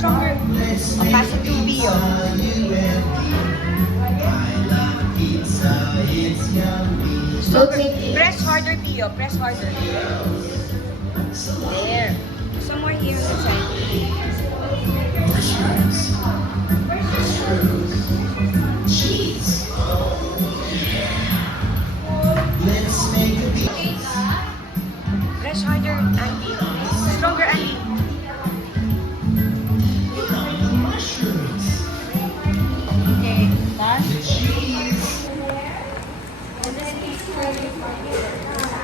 stronger. Oh, pass it to Pio. Stronger. Press harder, Pio. Press harder. There. Somewhere here on the side. Press harder, Andy. Stronger, Andy. Okay, done.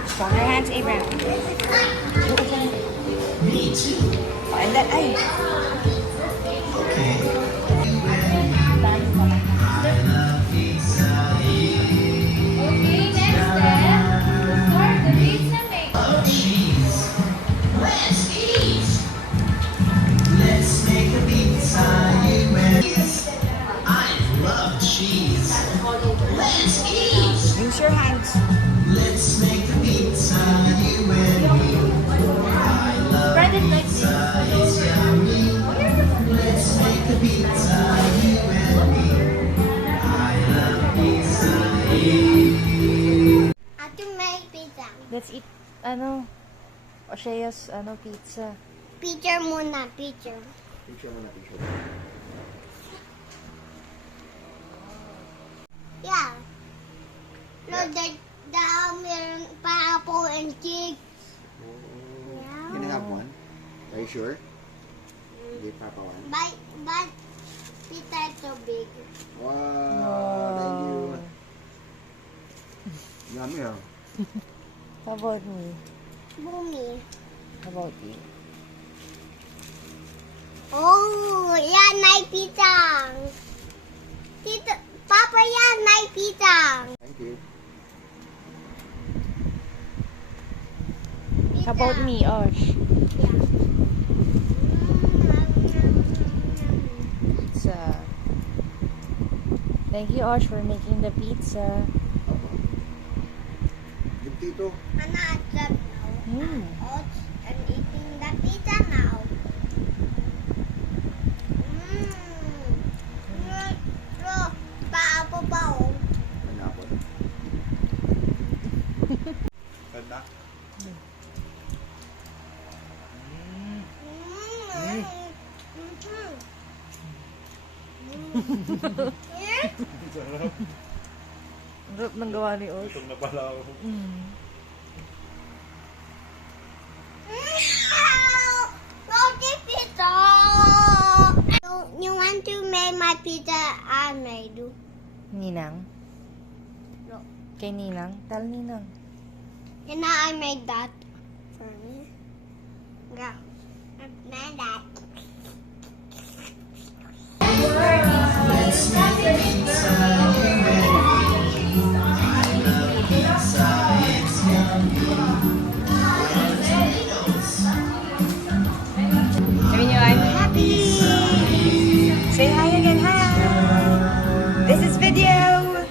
Stronger hands, Abraham. Me too. And then, ay. Okay, next step. Start the pizza maker. Cheese. Let's eat. Let's make a pizza, you and me. I love cheese. Let's eat. Use your hands. Let's make a pizza, you and me. I love Spread it like this. it's yummy. Let's make a pizza, you and me. I love pizza. How to make pizza? Let's eat, Oshea's, pizza. Picture muna, picture. Yeah. No, the meron pineapple and cheese. Can I have one? Are you sure? Give Papa one. But pizza is so big. Wow, thank you. Yummy, huh? How about me? Boomy. How about you? Oh, yan may pizza. Tito, Papa, yan may pizza. Thank you. How about me, Osh? Pizza. Thank you, Osh, for making the pizza. Give Tito. Ana, accept now. Oh, I'm eating the pizza now. So, paapo pa oh. Pineapple. Ganda. Sarap ng gawa ni Osh. Itong napala ako. Roti pizza. You want to make my pizza? I made you. Ninang? No. Kay Ninang? Tell Ninang. And now I made that for me. Go. I made that. Sabi niyo, I'm happy. Say hi again, hi. This is video.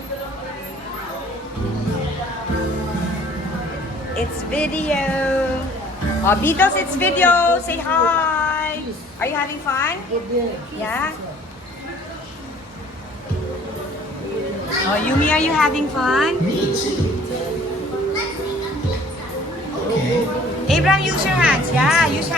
It's video. Oh, Beatles, it's video. Say hi. Are you having fun? Yeah? Oh, Yumi, are you having fun? Abraham, use your hands. Yeah, use your